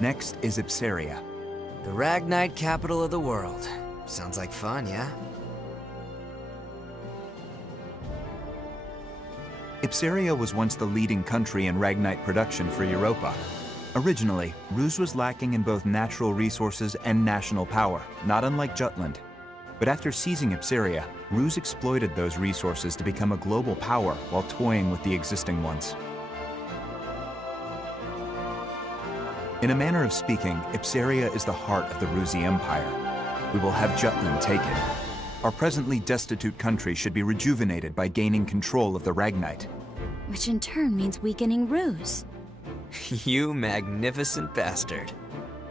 Next is Ipsaria. The Ragnite capital of the world. Sounds like fun, yeah? Ipsaria was once the leading country in Ragnite production for Europa. Originally, Ruse was lacking in both natural resources and national power, not unlike Jutland. But after seizing Ipsaria, Ruse exploited those resources to become a global power while toying with the existing ones. In a manner of speaking, Ipsaria is the heart of the Rusi Empire. We will have Jutland taken. Our presently destitute country should be rejuvenated by gaining control of the Ragnite. Which in turn means weakening Ruse. You magnificent bastard.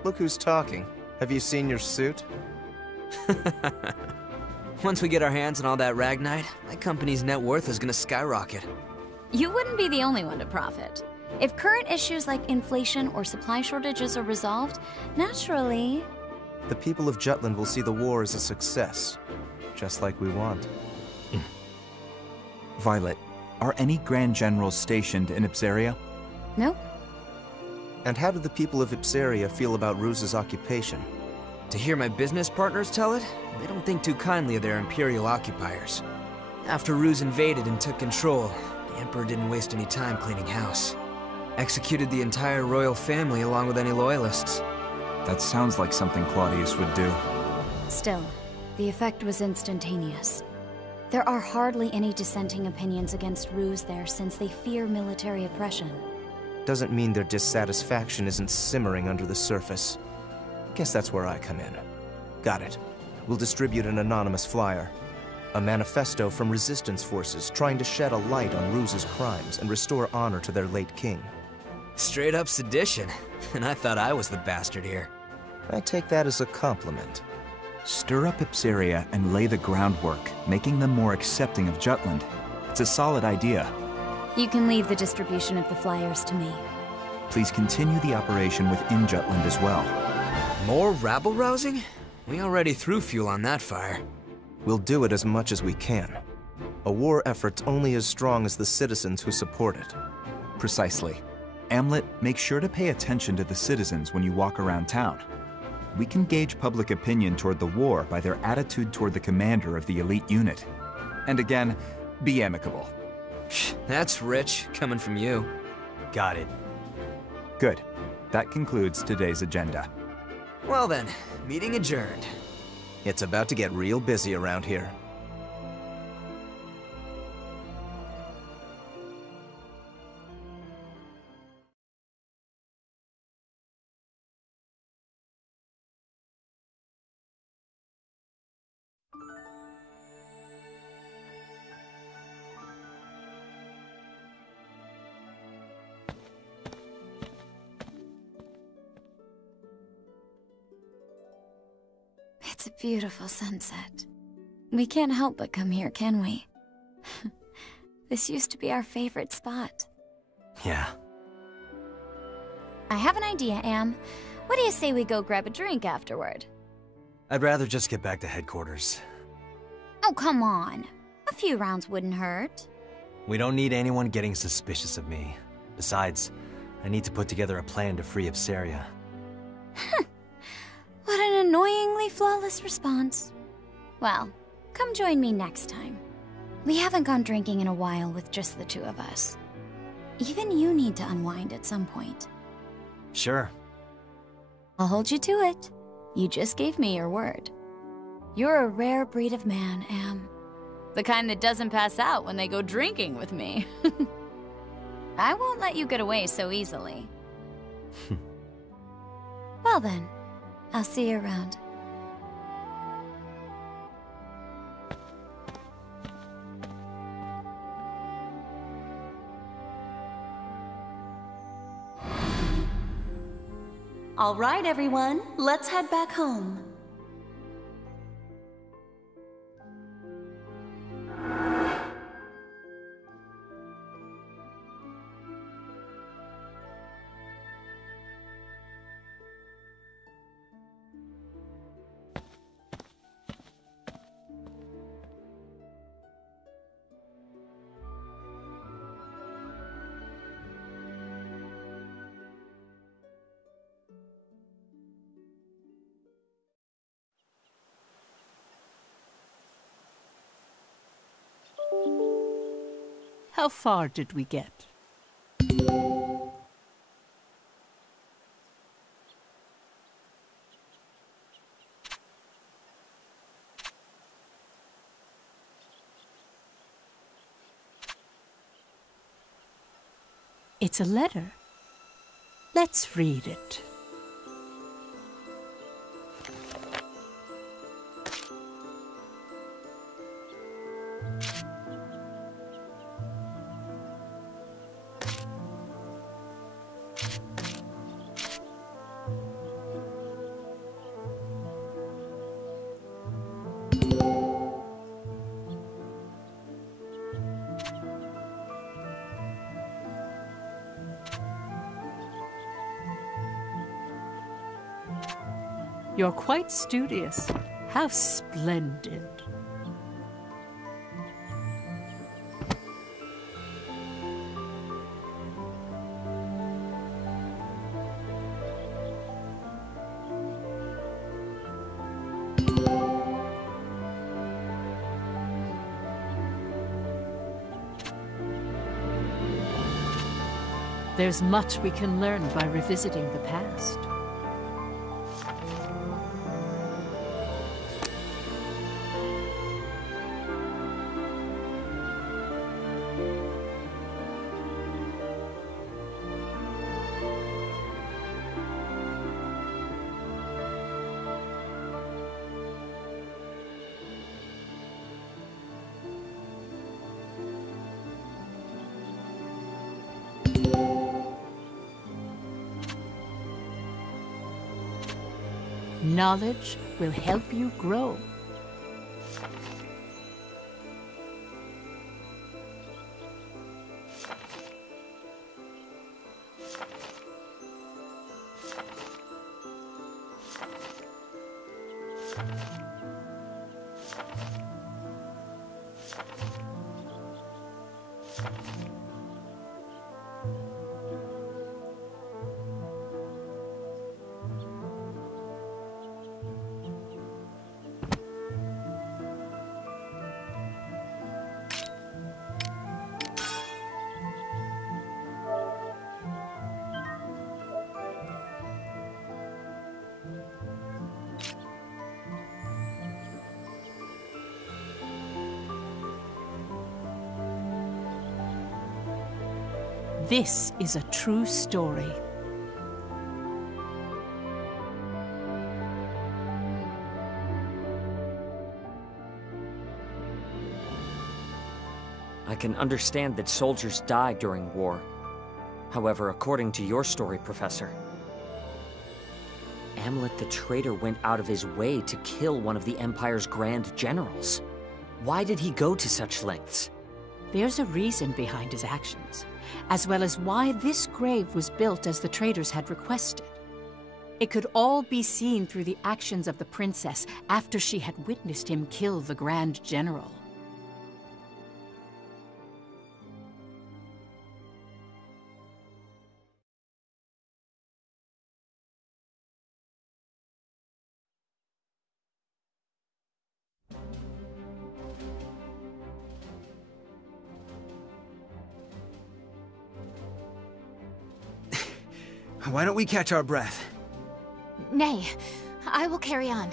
Look who's talking. Have you seen your suit? Once we get our hands on all that Ragnite, my company's net worth is gonna skyrocket. You wouldn't be the only one to profit. If current issues like inflation or supply shortages are resolved, naturally... The people of Jutland will see the war as a success, just like we want. Violet, are any Grand Generals stationed in Ipsaria? Nope. And how do the people of Ipsaria feel about Ruse's occupation? To hear my business partners tell it, they don't think too kindly of their imperial occupiers. After Ruse invaded and took control, the Emperor didn't waste any time cleaning house. Executed the entire royal family along with any loyalists. That sounds like something Claudius would do. Still, the effect was instantaneous. There are hardly any dissenting opinions against Ruse there since they fear military oppression. Doesn't mean their dissatisfaction isn't simmering under the surface. Guess that's where I come in. Got it. We'll distribute an anonymous flyer. A manifesto from resistance forces trying to shed a light on Ruse's crimes and restore honor to their late king. Straight up sedition. And I thought I was the bastard here. I take that as a compliment. Stir up Ipsaria and lay the groundwork, making them more accepting of Jutland. It's a solid idea. You can leave the distribution of the flyers to me. Please continue the operation within Jutland as well. More rabble-rousing? We already threw fuel on that fire. We'll do it as much as we can. A war effort's only as strong as the citizens who support it. Precisely. Amlet, make sure to pay attention to the citizens when you walk around town. We can gauge public opinion toward the war by their attitude toward the commander of the elite unit. And again, be amicable. That's rich, coming from you. Got it. Good. That concludes today's agenda. Well then, meeting adjourned. It's about to get real busy around here. It's a beautiful sunset. We can't help but come here, can we? This used to be our favorite spot. Yeah. I have an idea, Am. What do you say we go grab a drink afterward? I'd rather just get back to headquarters. Oh, come on. A few rounds wouldn't hurt. We don't need anyone getting suspicious of me. Besides, I need to put together a plan to free Ipsaria. What an annoyingly flawless response. Well, come join me next time. We haven't gone drinking in a while with just the two of us. Even you need to unwind at some point. Sure. I'll hold you to it. You just gave me your word. You're a rare breed of man, Am. The kind that doesn't pass out when they go drinking with me. I won't let you get away so easily. Well then, I'll see you around. All right, everyone, let's head back home. How far did we get? It's a letter. Let's read it. You're quite studious. How splendid. There's much we can learn by revisiting the past. Knowledge will help you grow. This is a true story. I can understand that soldiers die during war. However, according to your story, Professor, Amlet the traitor went out of his way to kill one of the Empire's grand generals. Why did he go to such lengths? There's a reason behind his actions, as well as why this grave was built as the traders had requested. It could all be seen through the actions of the princess after she had witnessed him kill the Grand General. Why don't we catch our breath? Nay, I will carry on.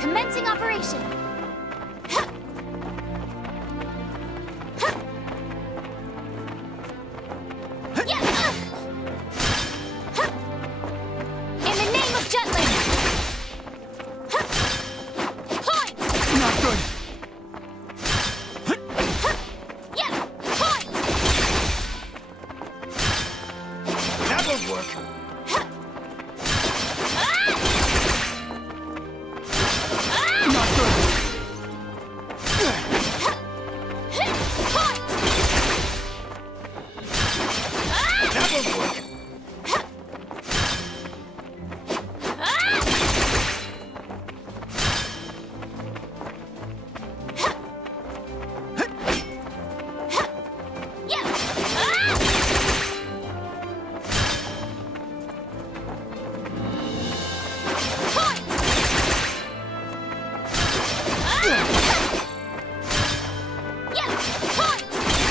Commencing operation! Ha! would work. Not good. That will work.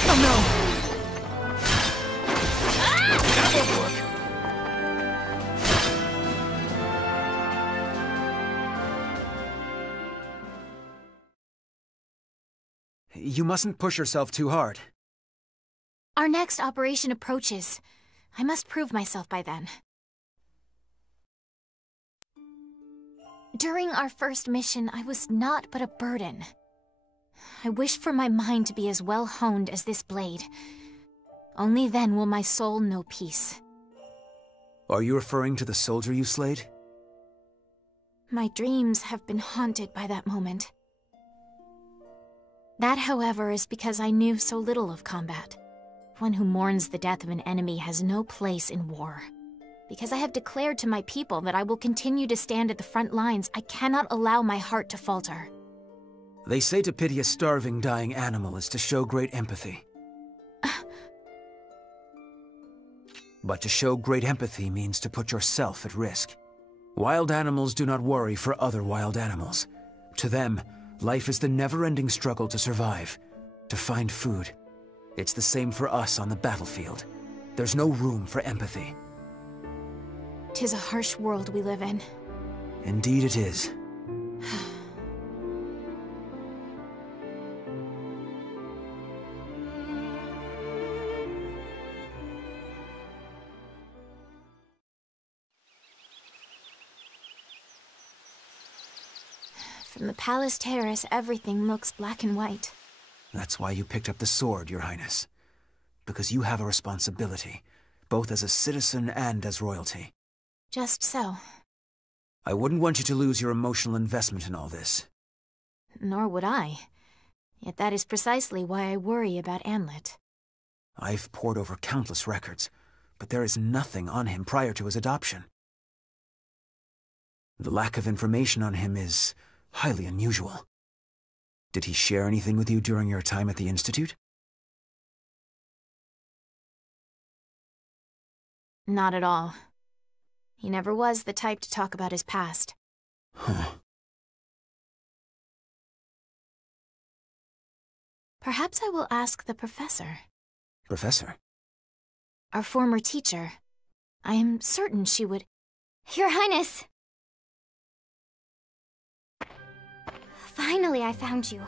Oh no! That will work. You mustn't push yourself too hard. Our next operation approaches. I must prove myself by then. During our first mission, I was naught but a burden. I wish for my mind to be as well honed as this blade. Only then will my soul know peace. Are you referring to the soldier you slayed? My dreams have been haunted by that moment. That, however, is because I knew so little of combat. One who mourns the death of an enemy has no place in war. Because I have declared to my people that I will continue to stand at the front lines, I cannot allow my heart to falter. They say to pity a starving, dying animal is to show great empathy. But to show great empathy means to put yourself at risk. Wild animals do not worry for other wild animals. To them, life is the never-ending struggle to survive, to find food. It's the same for us on the battlefield. There's no room for empathy. 'Tis a harsh world we live in. Indeed it is. From the palace terrace, everything looks black and white. That's why you picked up the sword, Your Highness. Because you have a responsibility, both as a citizen and as royalty. Just so. I wouldn't want you to lose your emotional investment in all this. Nor would I. Yet that is precisely why I worry about Anlet. I've pored over countless records, but there is nothing on him prior to his adoption. The lack of information on him is highly unusual. Did he share anything with you during your time at the Institute? Not at all. He never was the type to talk about his past. Huh. Perhaps I will ask the professor. Professor? Our former teacher. I am certain she would... Your Highness! Finally, I found you.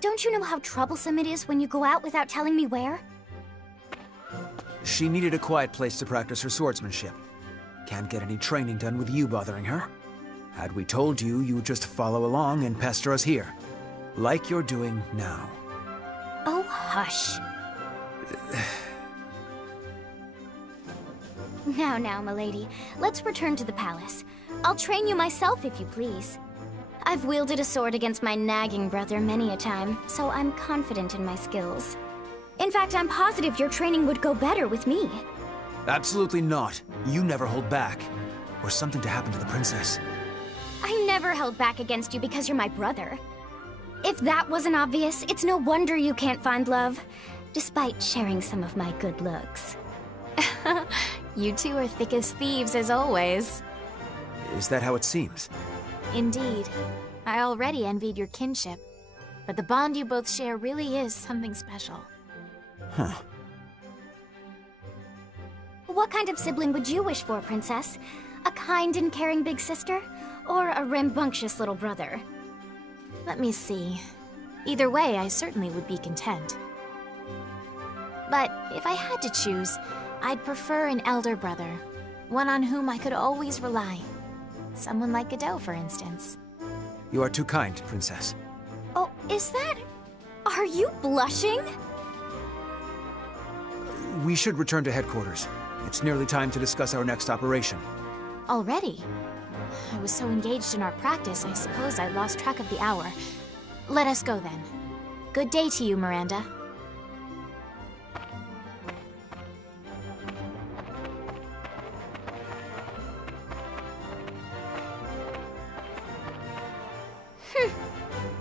Don't you know how troublesome it is when you go out without telling me where? She needed a quiet place to practice her swordsmanship. Can't get any training done with you bothering her. Had we told you, you would just follow along and pester us here. Like you're doing now. Oh, hush. Now, milady. Let's return to the palace. I'll train you myself, if you please. I've wielded a sword against my nagging brother many a time, so I'm confident in my skills. In fact, I'm positive your training would go better with me. Absolutely not. You never hold back. Or something to happen to the princess. I never held back against you because you're my brother. If that wasn't obvious, it's no wonder you can't find love, despite sharing some of my good looks. You two are thick as thieves, as always. Is that how it seems? Indeed. I already envied your kinship, but the bond you both share really is something special. Huh. What kind of sibling would you wish for, Princess? A kind and caring big sister? Or a rambunctious little brother? Let me see. Either way, I certainly would be content. But if I had to choose, I'd prefer an elder brother. One on whom I could always rely. Someone like Godot, for instance. You are too kind, Princess. Oh, is that... Are you blushing? We should return to headquarters. It's nearly time to discuss our next operation. Already? I was so engaged in our practice, I suppose I lost track of the hour. Let us go then. Good day to you, Miranda.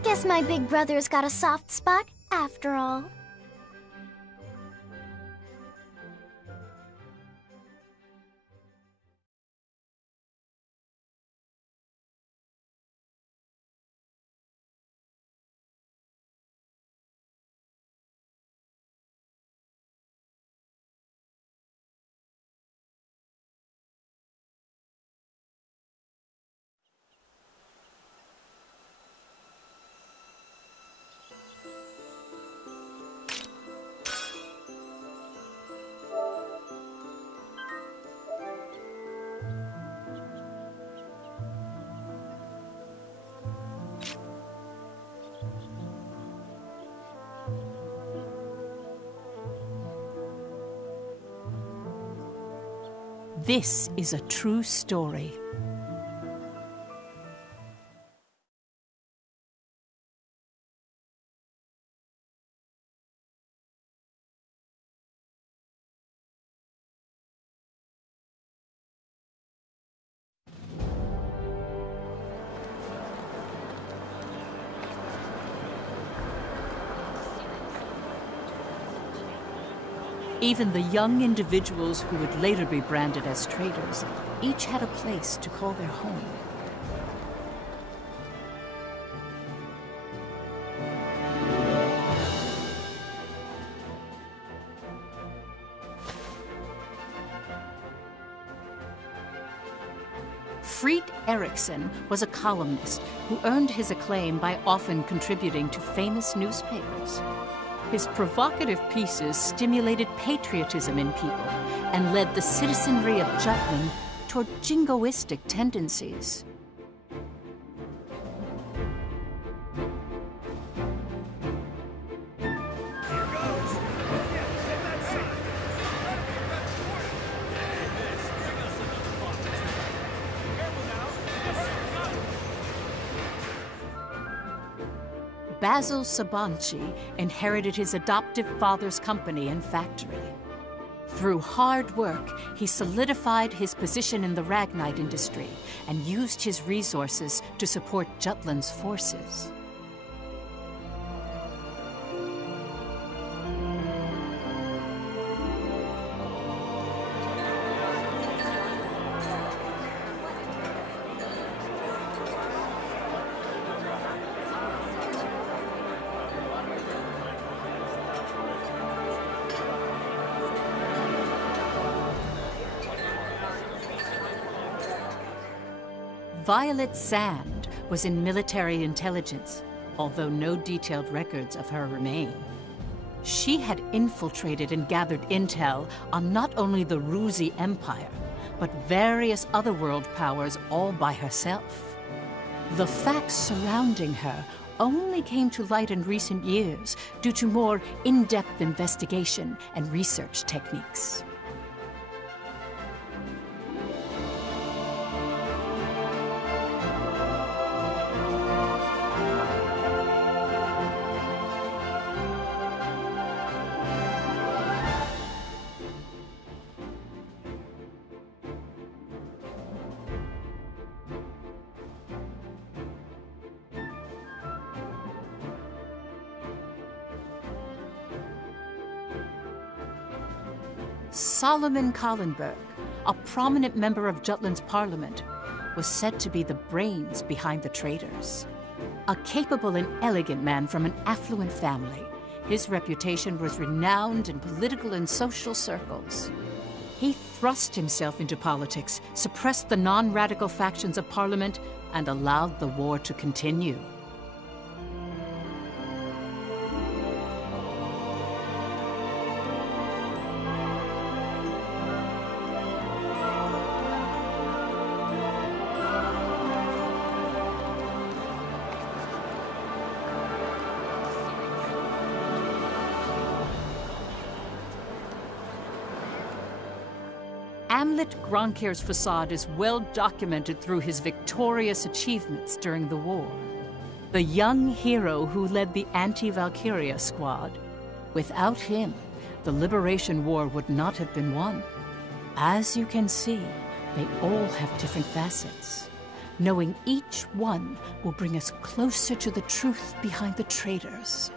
Guess my big brother's got a soft spot after all. This is a true story. Even the young individuals who would later be branded as traitors each had a place to call their home. Fried Eriksson was a columnist who earned his acclaim by often contributing to famous newspapers. His provocative pieces stimulated patriotism in people and led the citizenry of Jutland toward jingoistic tendencies. Basil Sabanci inherited his adoptive father's company and factory. Through hard work, he solidified his position in the Ragnite industry and used his resources to support Jutland's forces. Violet Sand was in military intelligence, although no detailed records of her remain. She had infiltrated and gathered intel on not only the Ruzi Empire, but various other world powers all by herself. The facts surrounding her only came to light in recent years due to more in-depth investigation and research techniques. Solomon Kallenberg, a prominent member of Jutland's parliament, was said to be the brains behind the traitors. A capable and elegant man from an affluent family, his reputation was renowned in political and social circles. He thrust himself into politics, suppressed the non-radical factions of parliament, and allowed the war to continue. Amlet Gronkair's facade is well documented through his victorious achievements during the war. The young hero who led the anti-Valkyria squad. Without him, the Liberation War would not have been won. As you can see, they all have different facets. Knowing each one will bring us closer to the truth behind the traitors.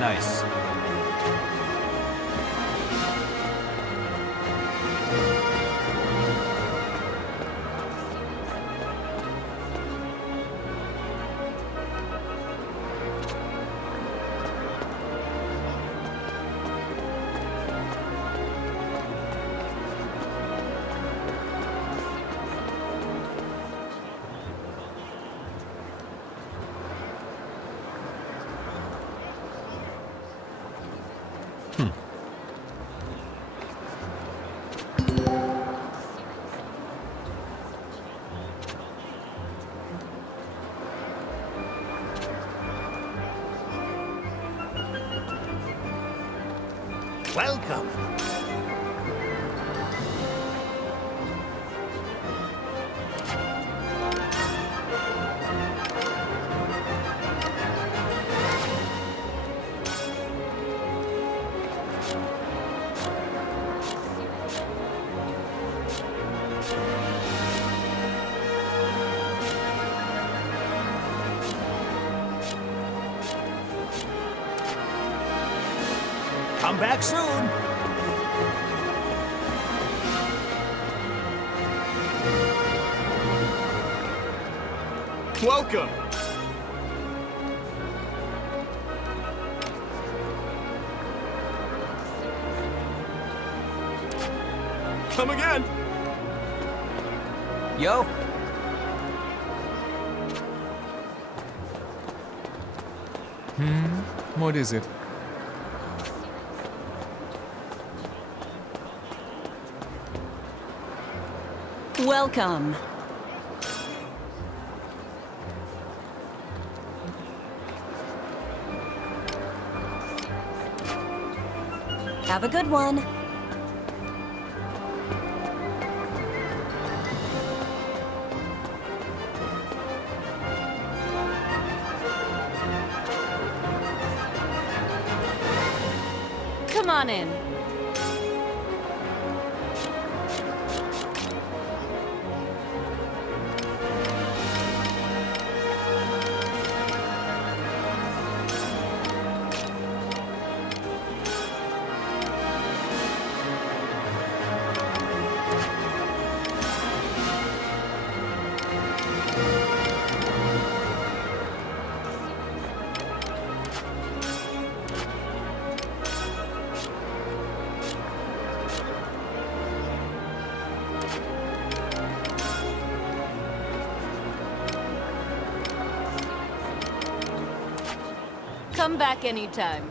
Nice. Welcome. Come back soon. Welcome. Come again. Yo. What is it? Welcome. Have a good one. Come on in. Come back anytime.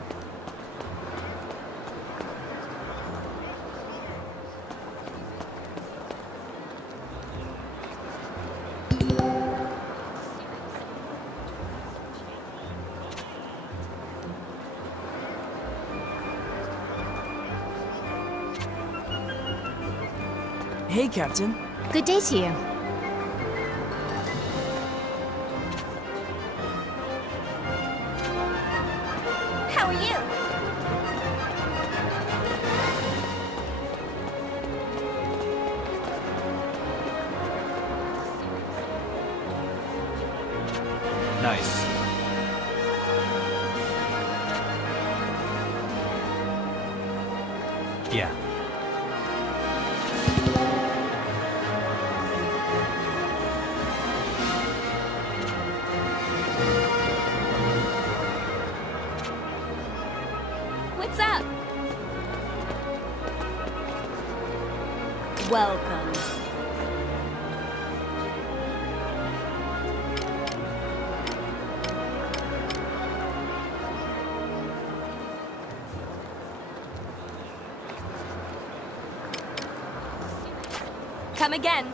Hey, Captain. Good day to you. Yeah. What's up? Welcome. Come again.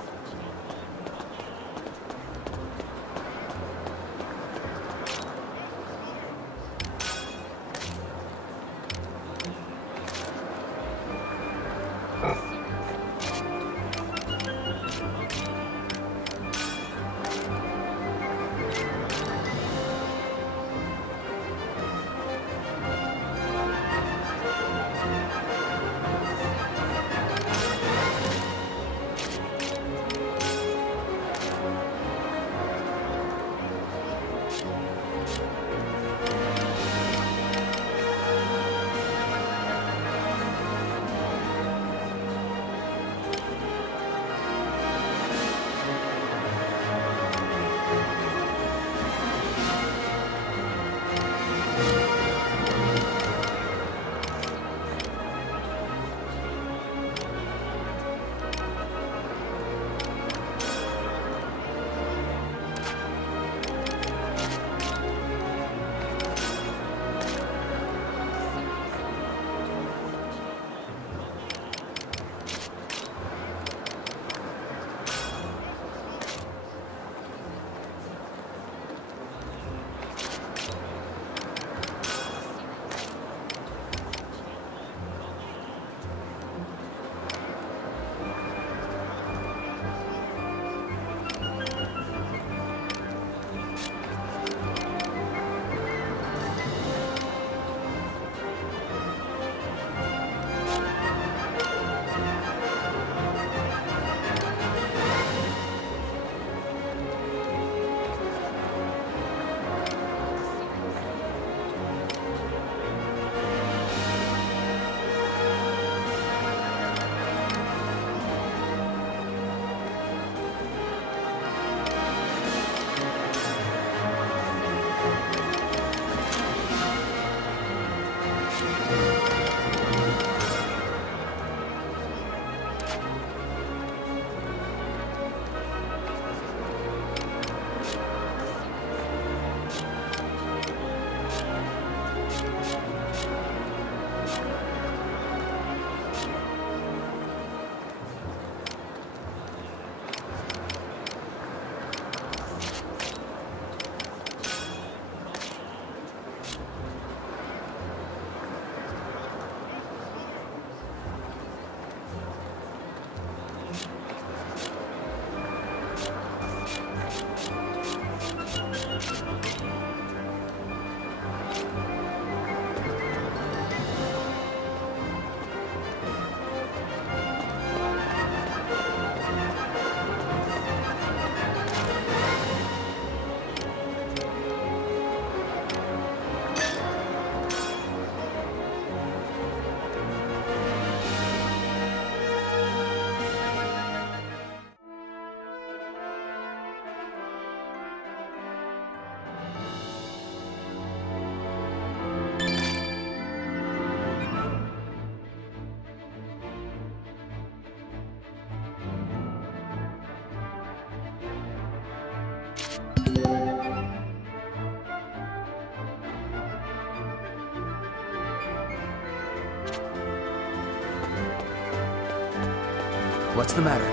What's the matter?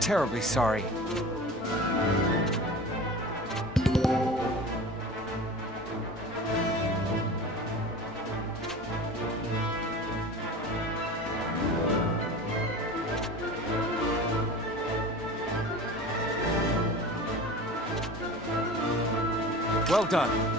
Terribly sorry. Well done.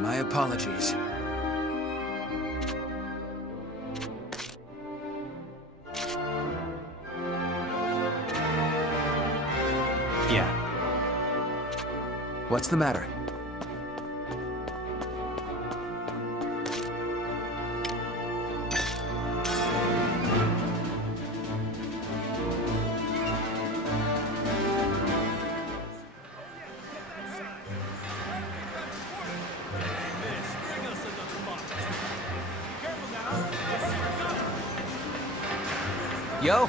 My apologies. Yeah. What's the matter? Yo!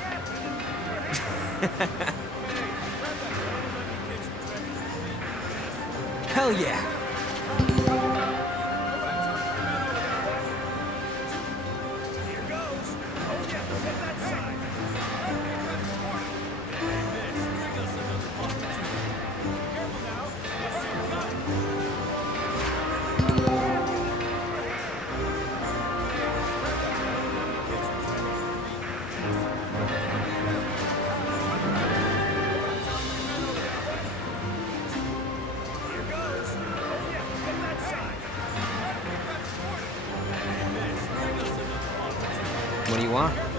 Hell yeah! What do you want?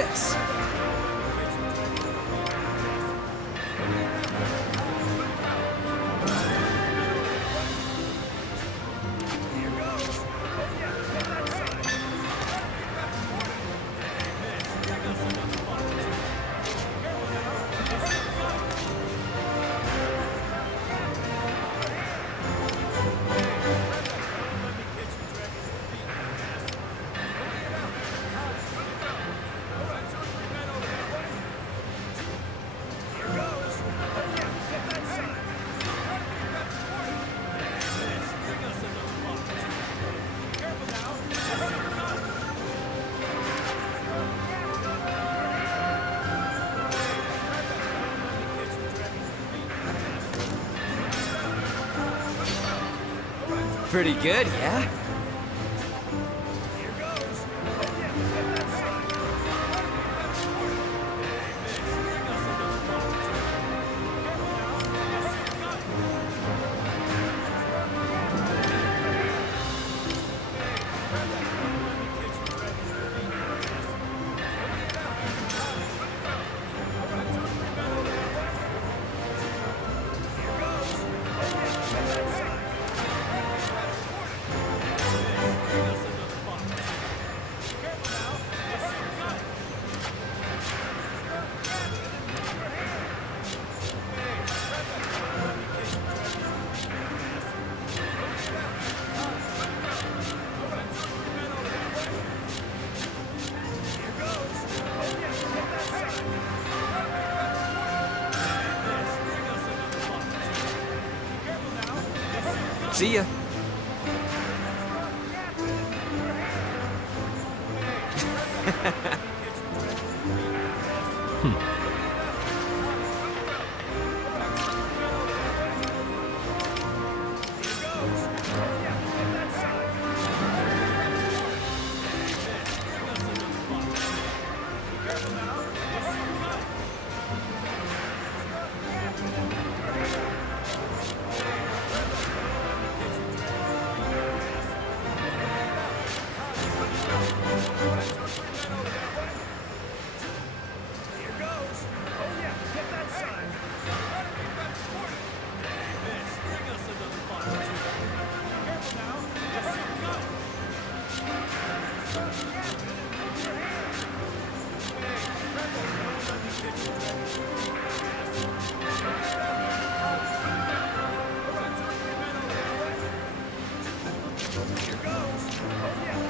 this? Pretty good, yeah? See ya.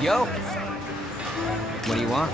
Yo! What do you want?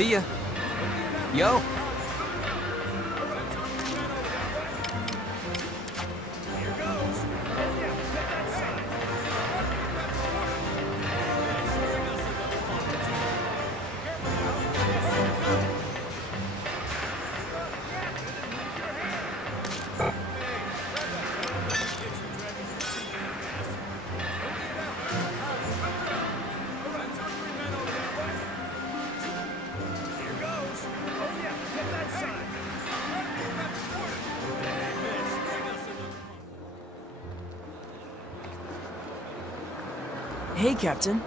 See ya. Yo. Hey, Captain.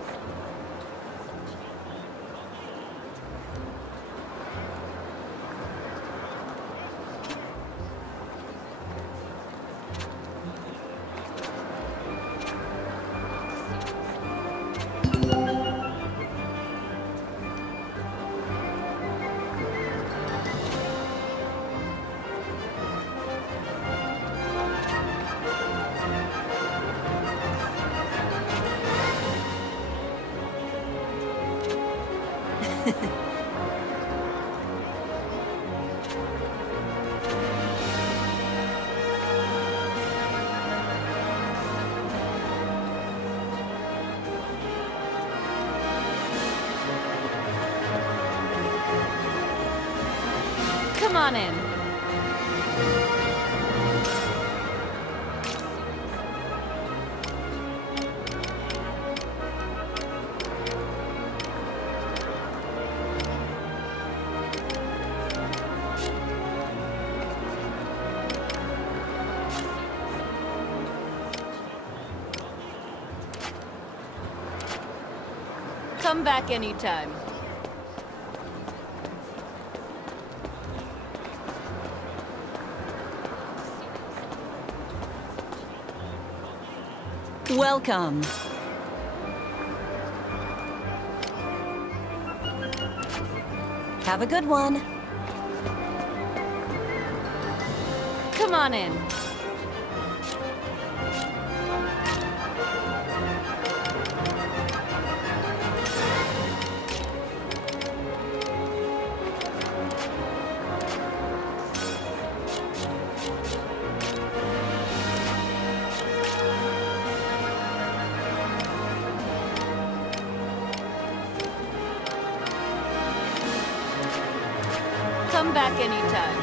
Come on in. Come back anytime. Welcome. Have a good one. Come on in. Come back anytime.